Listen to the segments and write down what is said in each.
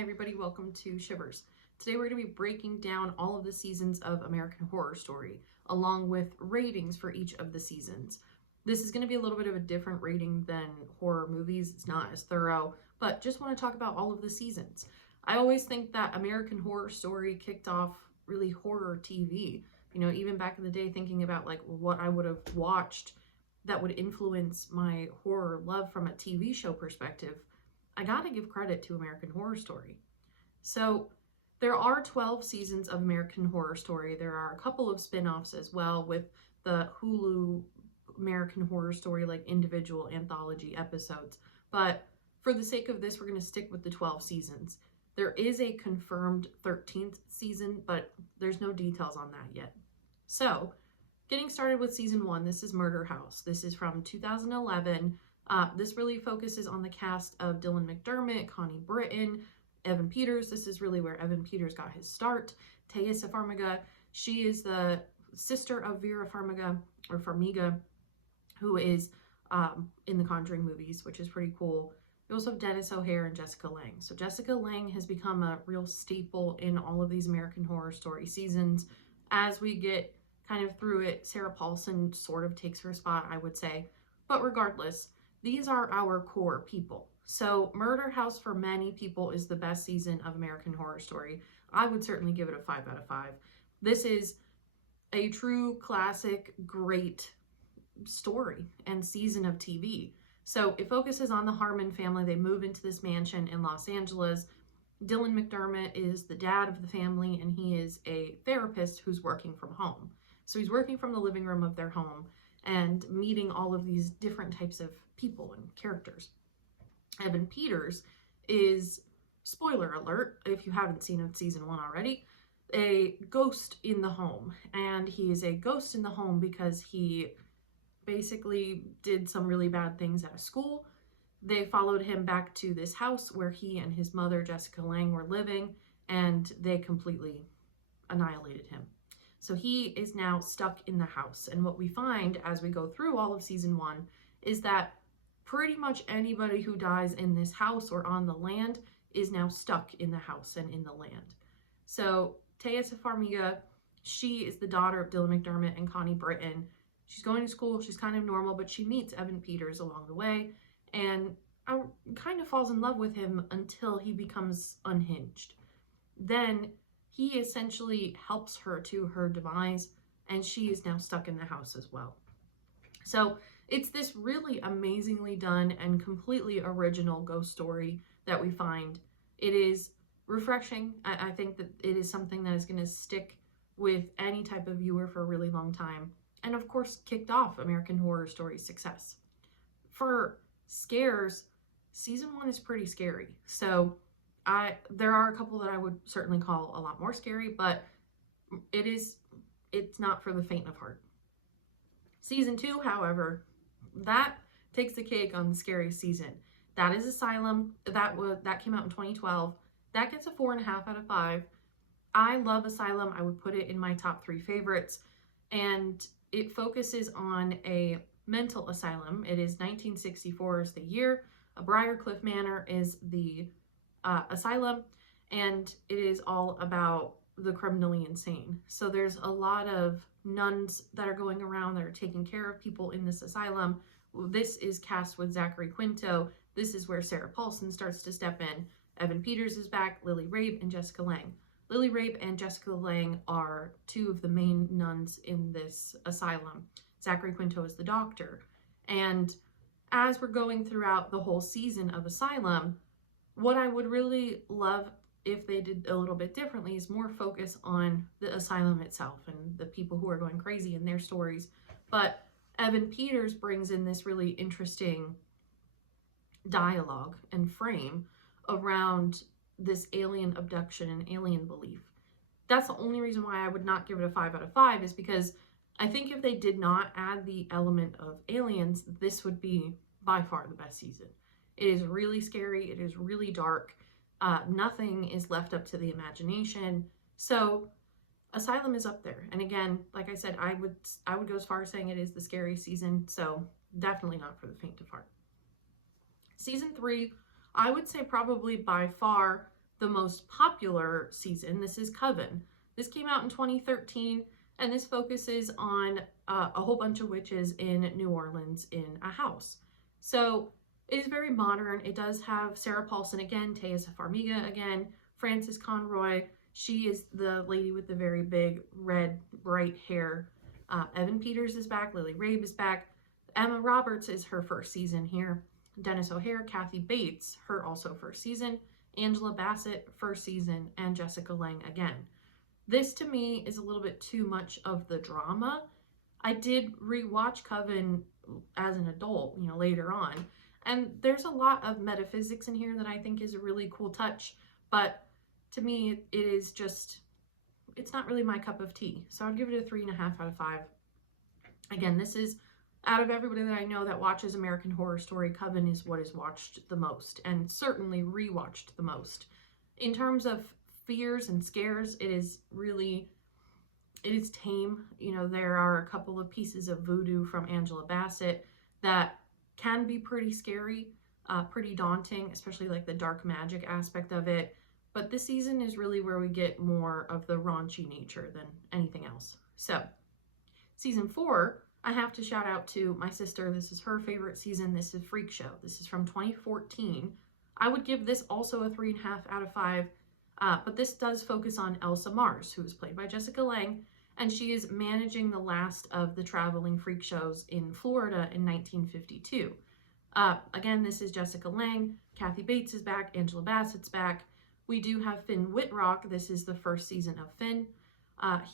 Hi everybody, welcome to Shivers. Today we're going to be breaking down all of the seasons of American Horror Story, along with ratings for each of the seasons. This is going to be a little bit of a different rating than horror movies. It's not as thorough, but just want to talk about all of the seasons. I always think that American Horror Story kicked off really horror TV. Even back in the day, thinking about like what I would have watched that would influence my horror love from a TV show perspective. I gotta give credit to American Horror Story. So there are 12 seasons of American Horror Story. There are a couple of spin-offs as well with the Hulu American Horror Story, like individual anthology episodes. But for the sake of this, we're going to stick with the 12 seasons. There is a confirmed 13th season, but there's no details on that yet. So getting started with season 1, this is Murder House. This is from 2011. This really focuses on the cast of Dylan McDermott, Connie Britton, Evan Peters. This is really where Evan Peters got his start. Taissa Farmiga, she is the sister of Vera Farmiga, or Farmiga, who is in the Conjuring movies, which is pretty cool. We also have Dennis O'Hare and Jessica Lange. So Jessica Lange has become a real staple in all of these American Horror Story seasons. As we get kind of through it, Sarah Paulson sort of takes her spot, I would say. But regardless, these are our core people. So Murder House for many people is the best season of American Horror Story. I would certainly give it a 5 out of 5. This is a true classic, great story and season of TV. So it focuses on the Harmon family. They move into this mansion in Los Angeles. Dylan McDermott is the dad of the family, and he is a therapist who's working from home. So he's working from the living room of their home and meeting all of these different types of people and characters. Evan Peters is, spoiler alert, if you haven't seen it season 1 already, a ghost in the home. And he is a ghost in the home because he basically did some really bad things at a school. They followed him back to this house where he and his mother, Jessica Lange, were living, and they completely annihilated him. So he is now stuck in the house. And what we find as we go through all of season 1 is that pretty much anybody who dies in this house or on the land is now stuck in the house and in the land. So Taissa Farmiga, she is the daughter of Dylan McDermott and Connie Britton. She's going to school, she's kind of normal, but she meets Evan Peters along the way and kind of falls in love with him until he becomes unhinged. Then he essentially helps her to her demise, and she is now stuck in the house as well. So it's this really amazingly done and completely original ghost story that we find. It is refreshing. I think that it is something that is going to stick with any type of viewer for a really long time. And of course, kicked off American Horror Story's success. For scares, season 1 is pretty scary. So there are a couple that I would certainly call a lot more scary, but it's not for the faint of heart. Season 2, however, that takes the cake on the scariest season. That is Asylum. That came out in 2012. That gets a 4.5 out of 5. I love Asylum. I would put it in my top 3 favorites. And it focuses on a mental asylum. It is 1964 is the year. Briarcliff Manor is the asylum, and it is all about the criminally insane. So there's a lot of nuns that are going around that are taking care of people in this asylum. This is cast with Zachary Quinto. This is where Sarah Paulson starts to step in. Evan Peters is back, Lily Rabe, and Jessica Lange. Lily Rabe and Jessica Lange are 2 of the main nuns in this asylum. Zachary Quinto is the doctor. And as we're going throughout the whole season of Asylum, what I would really love if they did a little bit differently is more focus on the asylum itself and the people who are going crazy in their stories. But Evan Peters brings in this really interesting dialogue and frame around this alien abduction and alien belief. That's the only reason why I would not give it a 5 out of 5 is because I think if they did not add the element of aliens, this would be by far the best season. It is really scary. It is really dark. Nothing is left up to the imagination. So Asylum is up there. And again, like I said, I would go as far as saying it is the scariest season. So definitely not for the faint of heart. Season 3, I would say probably by far the most popular season. This is Coven. This came out in 2013, and this focuses on a whole bunch of witches in New Orleans in a house. So it is very modern. It does have Sarah Paulson again, Taya Farmiga again, Frances Conroy. She is the lady with the very big red bright hair. Evan Peters is back. Lily Rabe is back. Emma Roberts is her first season here. Dennis O'Hare, Kathy Bates, her also first season. Angela Bassett, first season, and Jessica Lange again. This to me is a little bit too much of the drama. I did rewatch Coven as an adult, later on, and there's a lot of metaphysics in here that I think is a really cool touch, but to me, it is just, it's not really my cup of tea. So I'd give it a 3.5 out of 5. Again, this is, out of everybody that I know that watches American Horror Story, Coven is what is watched the most, and certainly rewatched the most. In terms of fears and scares, it is tame. There are a couple of pieces of voodoo from Angela Bassett that can be pretty scary, pretty daunting, especially like the dark magic aspect of it. But this season is really where we get more of the raunchy nature than anything else. So, season 4, I have to shout out to my sister. This is her favorite season. This is Freak Show. This is from 2014. I would give this also a 3.5 out of 5. But this does focus on Elsa Mars, who is played by Jessica Lange, and she is managing the last of the traveling freak shows in Florida in 1952. Again, this is Jessica Lange. Kathy Bates is back. Angela Bassett's back. We do have Finn Wittrock. This is the first season of Finn.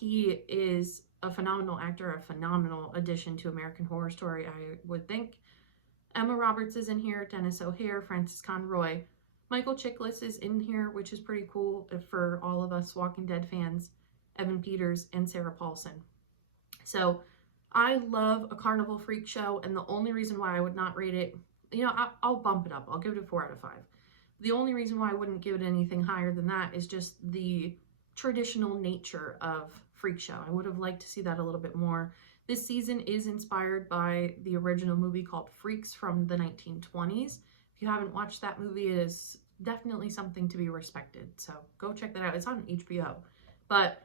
He is a phenomenal actor, a phenomenal addition to American Horror Story, I would think. Emma Roberts is in here. Dennis O'Hare, Frances Conroy. Michael Chiklis is in here, which is pretty cool for all of us Walking Dead fans. Evan Peters and Sarah Paulson. So I love a carnival freak show, and the only reason why I would not rate it, I'll bump it up. I'll give it a 4 out of 5. The only reason why I wouldn't give it anything higher than that is just the traditional nature of freak show. I would have liked to see that a little bit more. This season is inspired by the original movie called Freaks from the 1920s. If you haven't watched that movie, it is definitely something to be respected. So go check that out. It's on HBO. But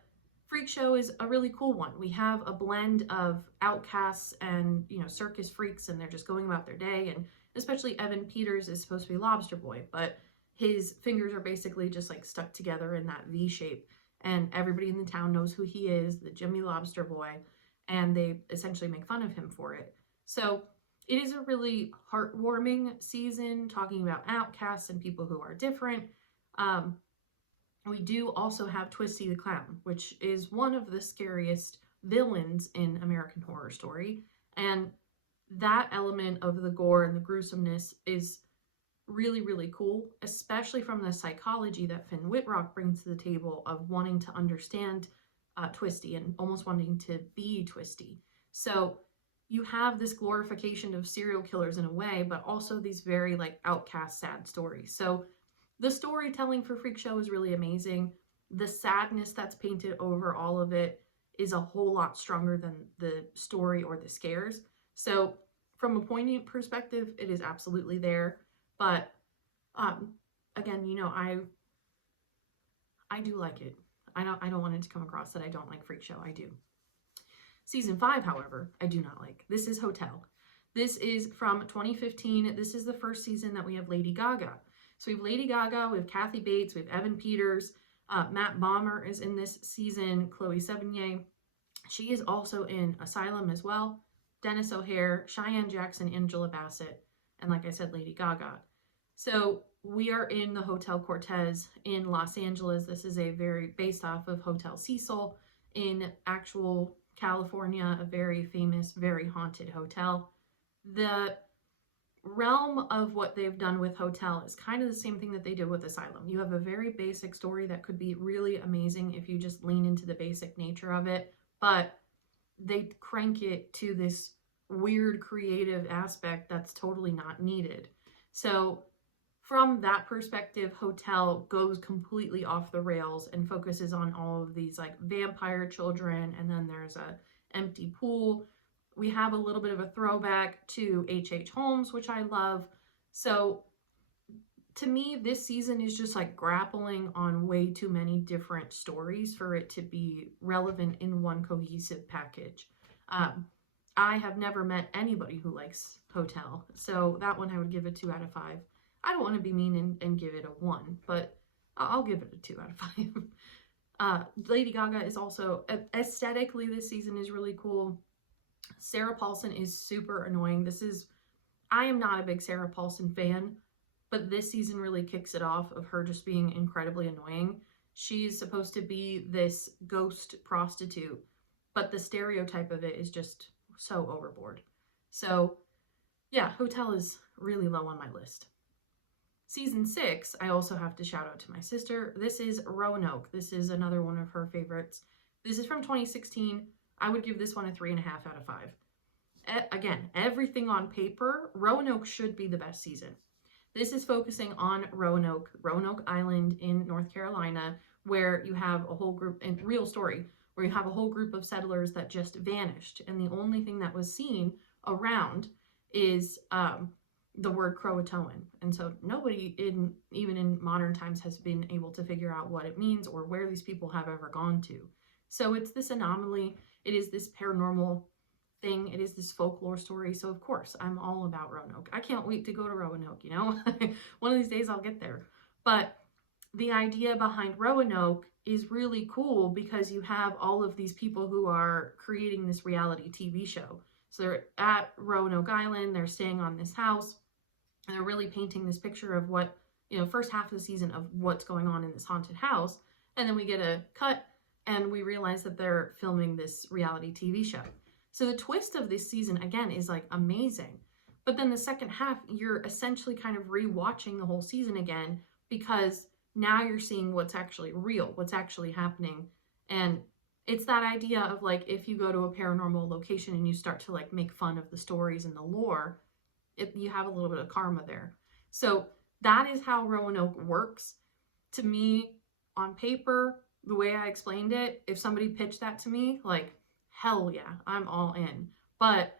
Freak Show is a really cool one. We have a blend of outcasts and, circus freaks, and they're just going about their day. And especially Evan Peters is supposed to be Lobster Boy, but his fingers are basically just like stuck together in that V shape. And everybody in the town knows who he is, the Jimmy Lobster Boy, and they essentially make fun of him for it. So it is a really heartwarming season, talking about outcasts and people who are different. We do also have Twisty the Clown, which is one of the scariest villains in American Horror Story. And that element of the gore and the gruesomeness is really, really cool, especially from the psychology that Finn Wittrock brings to the table of wanting to understand Twisty and almost wanting to be Twisty. So you have this glorification of serial killers in a way, but also these very outcast, sad stories. So the storytelling for Freak Show is really amazing. The sadness that's painted over all of it is a whole lot stronger than the story or the scares. So from a poignant perspective, it is absolutely there. But again, I do like it. I don't want it to come across that I don't like Freak Show. I do. Season 5, however, I do not like. This is Hotel. This is from 2015. This is the first season that we have Lady Gaga. So we have Lady Gaga, we have Kathy Bates, we have Evan Peters, Matt Bomer is in this season, Chloe Sevigny. She is also in Asylum as well. Dennis O'Hare, Cheyenne Jackson, Angela Bassett, and like I said, Lady Gaga. So we are in the Hotel Cortez in Los Angeles. This is based off of Hotel Cecil in actual California, a very famous, very haunted hotel. The realm of what they've done with Hotel is kind of the same thing that they did with Asylum. You have a very basic story that could be really amazing if you just lean into the basic nature of it, but they crank it to this weird creative aspect that's totally not needed. So from that perspective, Hotel goes completely off the rails and focuses on all of these vampire children, and then there's a empty pool. We have a little bit of a throwback to H.H. Holmes, which I love. So to me, this season is just like grappling on way too many different stories for it to be relevant in one cohesive package. Um, I have never met anybody who likes Hotel, so that one I would give a 2 out of 5. I don't want to be mean and give it a 1, but I'll give it a 2 out of 5. Lady Gaga is also, aesthetically, this season is really cool. Sarah Paulson is super annoying. I am not a big Sarah Paulson fan, but this season really kicks it off of her just being incredibly annoying. She's supposed to be this ghost prostitute, but the stereotype of it is just so overboard. So yeah, Hotel is really low on my list. Season 6, I also have to shout out to my sister. This is Roanoke. This is another one of her favorites. This is from 2016. I would give this one a 3.5 out of 5. Again, everything on paper, Roanoke should be the best season. This is focusing on Roanoke Island in North Carolina, where you have a whole group, and real story, where you have a whole group of settlers that just vanished. And the only thing that was seen around is the word Croatoan. And so nobody, even in modern times, has been able to figure out what it means or where these people have ever gone to. So it's this anomaly. It is this paranormal thing. It is this folklore story. So of course, I'm all about Roanoke. I can't wait to go to Roanoke, you know? One of these days I'll get there. But the idea behind Roanoke is really cool because you have all of these people who are creating this reality TV show. So they're at Roanoke Island, they're staying on this house, and they're really painting this picture of what, first half of the season of what's going on in this haunted house. And then we get a cut and we realize that they're filming this reality TV show. So the twist of this season, again, is like amazing. But then the second half, you're essentially kind of rewatching the whole season again because now you're seeing what's actually real, what's actually happening. And it's that idea of like, if you go to a paranormal location and you start to like make fun of the stories and the lore, you have a little bit of karma there. So that is how Roanoke works. To me, on paper, the way I explained it, if somebody pitched that to me, like, hell yeah, I'm all in. But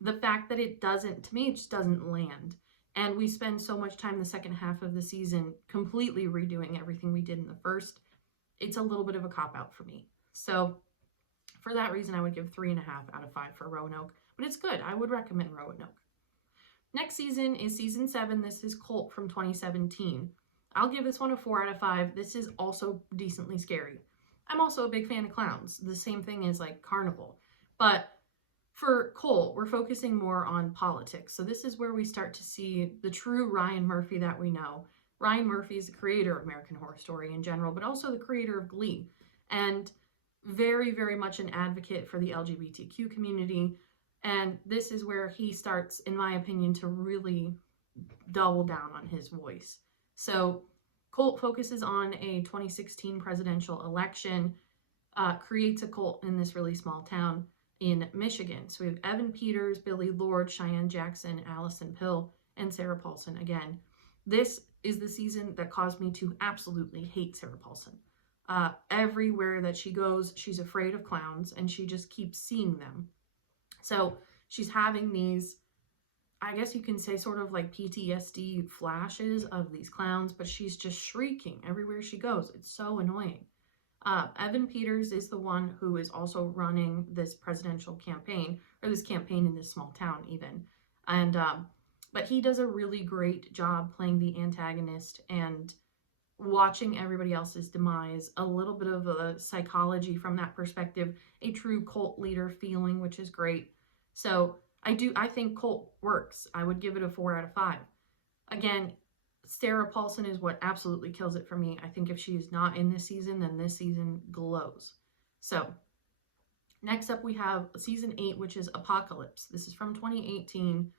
the fact that it doesn't, to me, it just doesn't land. And we spend so much time the second half of the season completely redoing everything we did in the first. It's a little bit of a cop-out for me. So for that reason, I would give 3.5 out of 5 for Roanoke. But it's good. I would recommend Roanoke. Next season is season 7. This is Cult from 2017. I'll give this one a 4 out of 5. This is also decently scary. I'm also a big fan of clowns. The same thing as like Carnival. But for Cult, we're focusing more on politics. So this is where we start to see the true Ryan Murphy that we know. Ryan Murphy is the creator of American Horror Story in general, but also the creator of Glee. And very, very much an advocate for the LGBTQ community. And this is where he starts, in my opinion, to really double down on his voice. So Cult focuses on a 2016 presidential election, creates a cult in this really small town in Michigan. So we have Evan Peters, Billy Lord, Cheyenne Jackson, Allison Pill, and Sarah Paulson again. This is the season that caused me to absolutely hate Sarah Paulson. Everywhere that she goes, she's afraid of clowns, and she just keeps seeing them. So she's having these, I guess you can say, sort of like PTSD flashes of these clowns, but she's just shrieking everywhere she goes. It's so annoying. Evan Peters is the one who is also running this presidential campaign, or this campaign in this small town even. And, but he does a really great job playing the antagonist and watching everybody else's demise, a little bit of a psychology from that perspective, a true cult leader feeling, which is great. So I think Cult works. I would give it a 4 out of 5. Again, Sarah Paulson is what absolutely kills it for me. I think if she is not in this season, then this season glows. So next up we have season 8, which is Apocalypse. This is from 2018.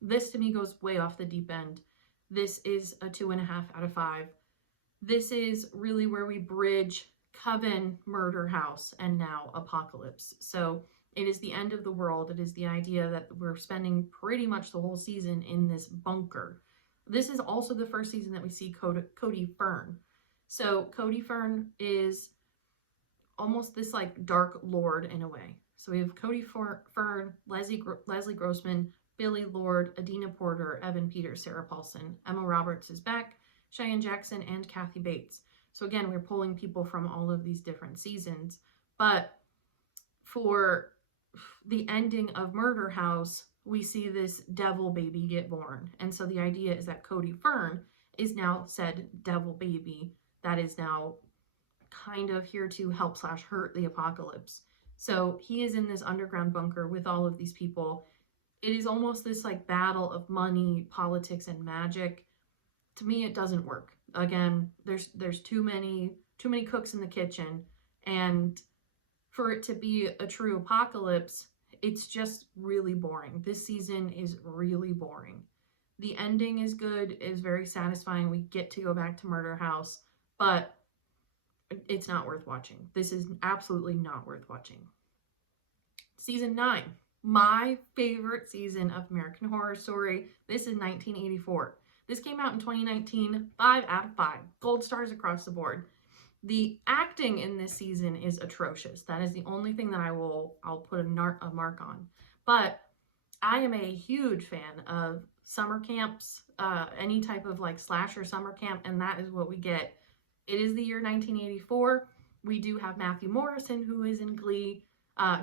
This to me goes way off the deep end. This is a 2.5 out of 5. This is really where we bridge Coven, Murder House, and now Apocalypse. So it is the end of the world. It is the idea that we're spending pretty much the whole season in this bunker. This is also the first season that we see Cody Fern. So Cody Fern is almost this like dark lord in a way. So we have Cody Fern, Leslie Grossman, Billy Lord, Adina Porter, Evan Peters, Sarah Paulson, Emma Roberts is back, Cheyenne Jackson, and Kathy Bates. So again, we're pulling people from all of these different seasons. But for the ending of Murder House, we see this devil baby get born. And so the idea is that Cody Fern is now said devil baby that is now kind of here to help / hurt the apocalypse. So he is in this underground bunker with all of these people. It is almost this like battle of money, politics, and magic. To me, it doesn't work. Again, there's too many cooks in the kitchen, and for it to be a true apocalypse, it's just really boring. This season is really boring. The ending is good, is very satisfying. We get to go back to Murder House, but it's not worth watching. This is absolutely not worth watching. Season 9, my favorite season of American Horror Story. This is 1984. This came out in 2019, 5 out of 5. Gold stars across the board. The acting in this season is atrocious. That is the only thing that I'll put a mark on. But I am a huge fan of summer camps, any type of like slasher summer camp, and that is what we get. It is the year 1984. We do have Matthew Morrison, who is in Glee,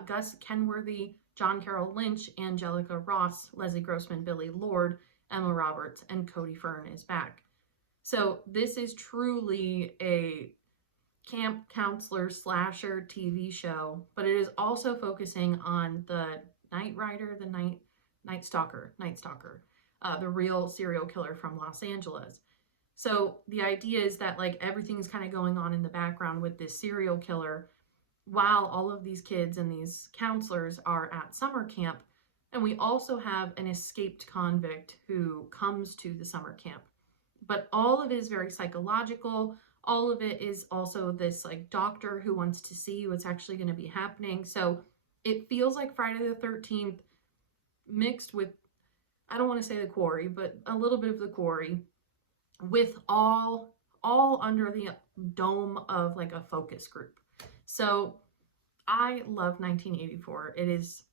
Gus Kenworthy, John Carroll Lynch, Angelica Ross, Leslie Grossman, Billy Lord, Emma Roberts, and Cody Fern is back. So this is truly a camp counselor slasher TV show, but it is also focusing on the Night Rider, the Night Stalker, the real serial killer from Los Angeles. So the idea is that like everything's kind of going on in the background with this serial killer while all of these kids and these counselors are at summer camp. And we also have an escaped convict who comes to the summer camp. But all of it is very psychological. All of it is also this like doctor who wants to see what's actually going to be happening. So it feels like Friday the 13th mixed with, I don't want to say the Quarry, but a little bit of the Quarry, with all under the dome of like a focus group. So I love 1984. It is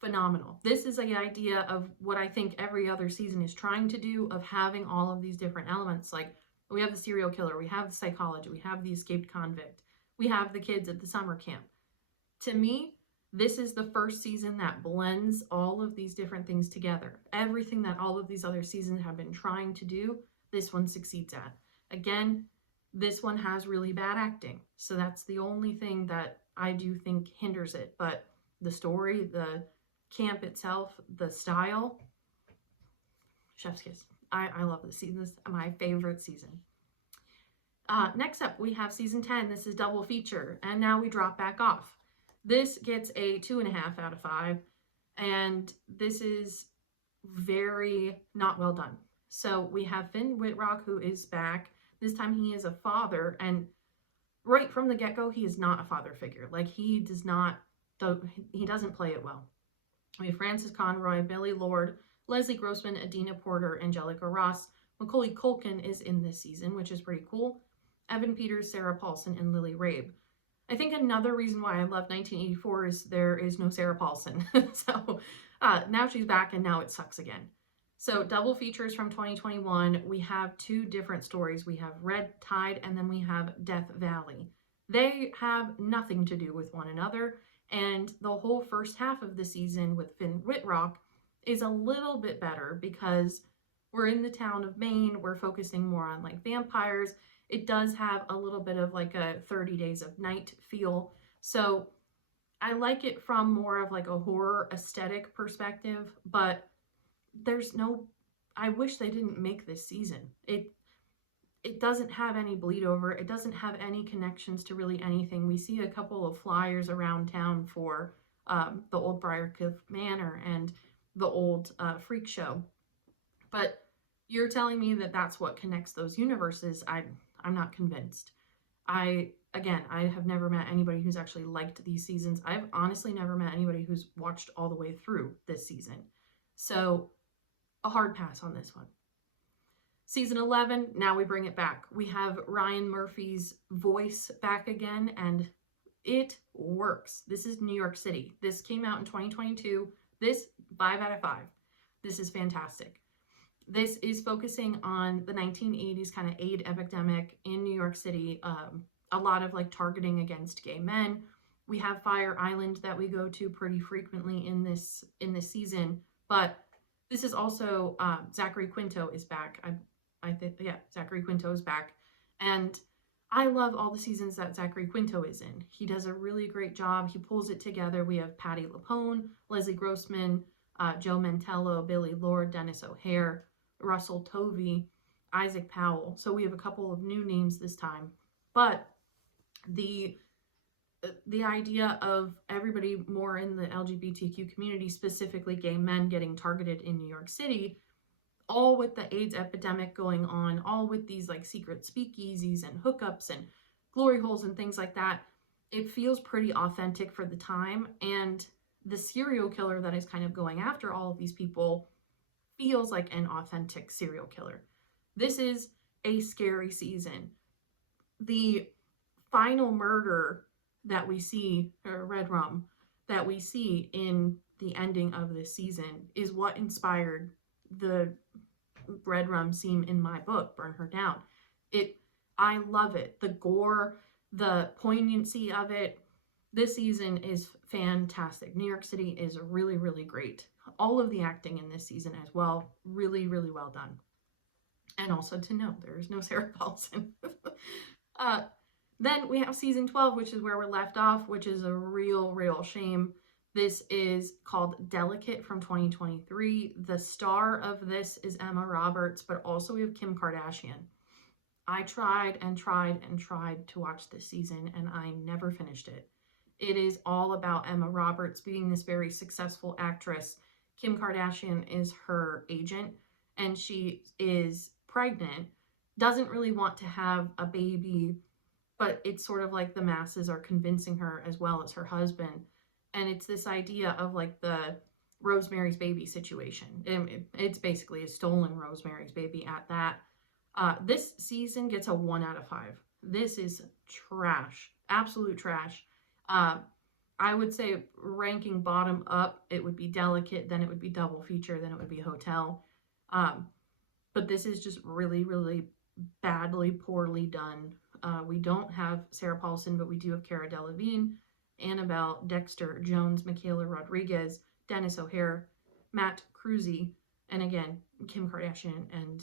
phenomenal. This is the idea of what I think every other season is trying to do, of having all of these different elements. Like we have the serial killer, we have the psychology, we have the escaped convict, we have the kids at the summer camp. To me, this is the first season that blends all of these different things together. Everything that all of these other seasons have been trying to do, this one succeeds at. Again, this one has really bad acting. So that's the only thing that I do think hinders it. But the story, the camp itself, the style, chef's kiss. I love this season. This is my favorite season. Next up, we have season 10. This is double feature. And now we drop back off. This gets a 2.5 out of 5. And this is very not well done. So we have Finn Wittrock, who is back. This time he is a father, and right from the get-go, he is not a father figure. Like he doesn't play it well. We have Francis Conroy, Billy Lord, Leslie Grossman, Adina Porter, Angelica Ross. Macaulay Culkin is in this season, which is pretty cool. Evan Peters, Sarah Paulson, and Lily Rabe. I think another reason why I love 1984 is there is no Sarah Paulson. So now she's back, and now it sucks again. So double features from 2021, we have 2 different stories. We have Red Tide and then we have Death Valley. They have nothing to do with one another, and the whole first half of the season with Finn Wittrock is a little bit better because we're in the town of Maine. We're focusing more on like vampires. It does have a little bit of like a 30 Days of Night feel. So I like it from more of like a horror aesthetic perspective, but I wish they didn't make this season. It doesn't have any bleed over. It doesn't have any connections to really anything. We see a couple of flyers around town for the old Briarcliff Manor and the old Freak Show. But you're telling me that that's what connects those universes. I'm not convinced. I have never met anybody who's actually liked these seasons. I've honestly never met anybody who's watched all the way through this season. So a hard pass on this one. Season 11, now we bring it back. We have Ryan Murphy's voice back again, and it works. This is New York City. This came out in 2022. This, 5 out of 5. This is fantastic. This is focusing on the 1980s kind of AIDS epidemic in New York City. A lot of like targeting against gay men. We have Fire Island that we go to pretty frequently in this season, but this is also Zachary Quinto is back. I think, yeah, Zachary Quinto is back, and I love all the seasons that Zachary Quinto is in. He does a really great job. He pulls it together. We have Patti LuPone, Leslie Grossman, Joe Mantello, Billy Lord, Dennis O'Hare, Russell Tovey, Isaac Powell. So we have a couple of new names this time, but the idea of everybody more in the LGBTQ community, specifically gay men, getting targeted in New York City, all with the AIDS epidemic going on, all with these like secret speakeasies and hookups and glory holes and things like that, it feels pretty authentic for the time. And the serial killer that is kind of going after all of these people feels like an authentic serial killer. This is a scary season. The final murder that we see, or Red Rum, that we see in the ending of this season is what inspired the Red Rum scene in my book, Burn Her Down. I love it. The gore, the poignancy of it. This season is fantastic. New York City is really, really great. All of the acting in this season as well, really, really well done. And also to note, there is no Sarah Paulson. Then we have season 12, which is where we're left off, which is a real shame. This is called Delicate from 2023. The star of this is Emma Roberts, but also we have Kim Kardashian. I tried to watch this season, and I never finished it. It is all about Emma Roberts being this very successful actress. Kim Kardashian is her agent, and she is pregnant, doesn't really want to have a baby, but it's sort of like the masses are convincing her as well as her husband. And it's this idea of like the Rosemary's Baby situation. It's basically a stolen Rosemary's Baby at that. This season gets a 1 out of 5. This is trash, absolute trash. I would say ranking bottom up, it would be Delicate, then it would be Double Feature, then it would be Hotel. But this is just really, really badly, poorly done. We don't have Sarah Paulson, but we do have Cara Delevingne, Annabelle, Dexter, Jones, Michaela Rodriguez, Dennis O'Hare, Matt Cruzy, and again, Kim Kardashian and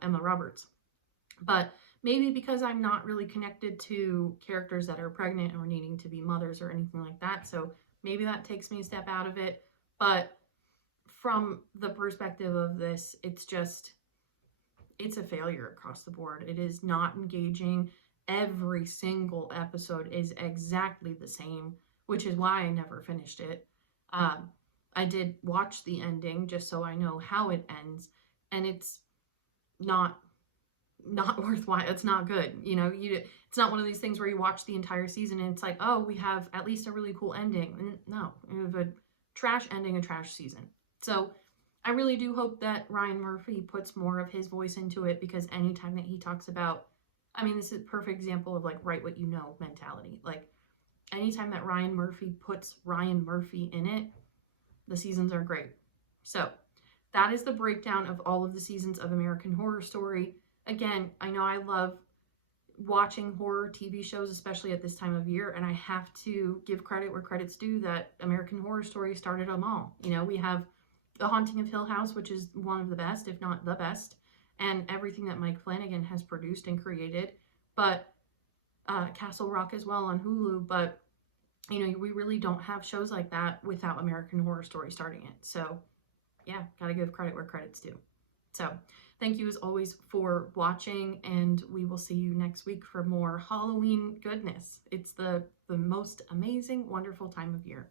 Emma Roberts. But maybe because I'm not really connected to characters that are pregnant or needing to be mothers or anything like that, so maybe that takes me a step out of it. But from the perspective of this, it's a failure across the board. It is not engaging. Every single episode is exactly the same, which is why I never finished it. I did watch the ending just so I know how it ends, and it's not worthwhile. It's not good. It's not one of these things where you watch the entire season and it's like, oh, we have at least a really cool ending. No, you have a trash ending, a trash season. So I really do hope that Ryan Murphy puts more of his voice into it, because anytime that he talks about, this is a perfect example of like write what you know mentality. Like anytime that Ryan Murphy puts Ryan Murphy in it, the seasons are great. So that is the breakdown of all of the seasons of American Horror Story. Again, I know I love watching horror TV shows, especially at this time of year, and I have to give credit where credit's due that American Horror Story started them all. We have The Haunting of Hill House, which is one of the best, if not the best, and everything that Mike Flanagan has produced and created, but Castle Rock as well on Hulu. But we really don't have shows like that without American Horror Story starting it. So yeah, gotta give credit where credit's due. So thank you as always for watching, and we will see you next week for more Halloween goodness. It's the most amazing, wonderful time of year.